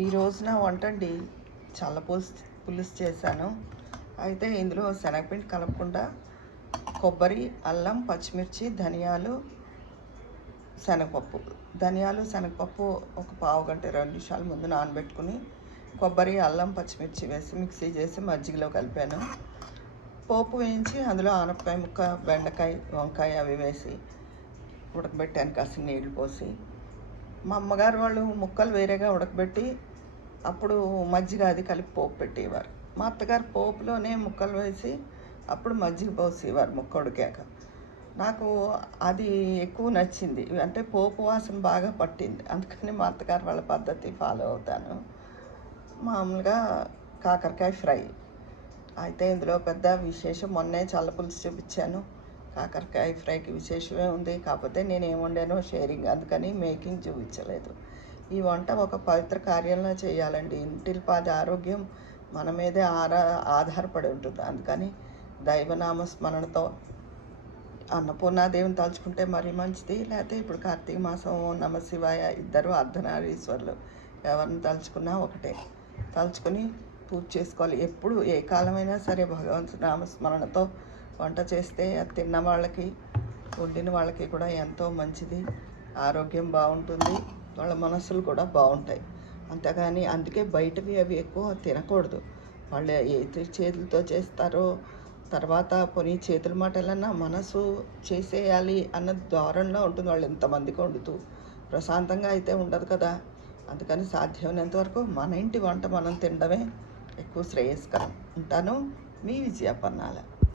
ఈ రోజున వంట అండి. చల్ల పులుసు పులుసు చేశాను. అయితే ఇందులో శనగపిండి కలపకుండా కొబ్బరి అల్లం పచ్చిమిర్చి ధనియాలు శనగపప్పు. ధనియాలు శనగపప్పు ఒక పావు గంట ఇరవై నిమిషాల ముందు నానబెట్టుకుని కొబ్బరి అల్లం పచ్చిమిర్చి వేసి మిక్సీ చేసి మజ్జిగలో కలిపాను. పోపు వేయించి అందులో ఆనపకాయ ముక్క బెండకాయ వంకాయ అవి వేసి ఉడకబెట్టాను కాసిన నీళ్ళు పోసి. మా అమ్మగారు వాళ్ళు ముక్కలు వేరేగా ఉడకబెట్టి అప్పుడు మజ్జిగ అది కలిపి పోపు పెట్టేవారు. మా అత్తగారు పోపులోనే ముక్కలు వేసి అప్పుడు మజ్జిగ పోసేవారు ముక్క ఉడికాక. నాకు అది ఎక్కువ నచ్చింది. అంటే పోపు వాసన బాగా పట్టింది. అందుకని మా అత్తగారు వాళ్ళ పద్ధతి ఫాలో అవుతాను. మామూలుగా కాకరకాయ ఫ్రై. అయితే ఇందులో పెద్ద విశేషం మొన్నే చల్ల పులుసు చూపించాను. కాకరకాయ ఫ్రైకి విశేషమే ఉంది. కాకపోతే నేను ఏం వండానో షేరింగ్ అందుకని మేకింగ్ చూపించలేదు. ఈ వంట ఒక పవిత్ర కార్యంలో చేయాలండి. ఇంటిల్పాది ఆరోగ్యం మన మీదే ఆరా ఆధారపడి ఉంటుంది. అందుకని దైవనామ స్మరణతో అన్నపూర్ణాదేవిని తలుచుకుంటే మరీ మంచిది. లేకపోతే ఇప్పుడు కార్తీక మాసం నమ శివాయ ఇద్దరు అర్ధనారీశ్వరులు ఎవరిని తలుచుకున్నా ఒకటే. తలుచుకొని పూజ చేసుకోవాలి. ఎప్పుడు ఏ కాలమైనా సరే భగవంతు నామస్మరణతో వంట చేస్తే అది తిన్న వాళ్ళకి వండిన వాళ్ళకి కూడా ఎంతో మంచిది. ఆరోగ్యం బాగుంటుంది. వాళ్ళ మనసులు కూడా బాగుంటాయి. అంతేగాని అందుకే బయటవి అవి ఎక్కువ తినకూడదు. వాళ్ళు ఏ చేతులతో చేస్తారో తర్వాత పోనీ చేతుల మాటలన్నా మనసు చేసేయాలి అన్న ధోరణిలో ఉంటుంది వాళ్ళు ఎంతమందికి వండుతూ. ప్రశాంతంగా అయితే ఉండదు కదా. అందుకని సాధ్యమైనంత వరకు మన ఇంటి వంట మనం తినడమే ఎక్కువ శ్రేయస్కరం. ఉంటాను. మీ విజయపన్నాల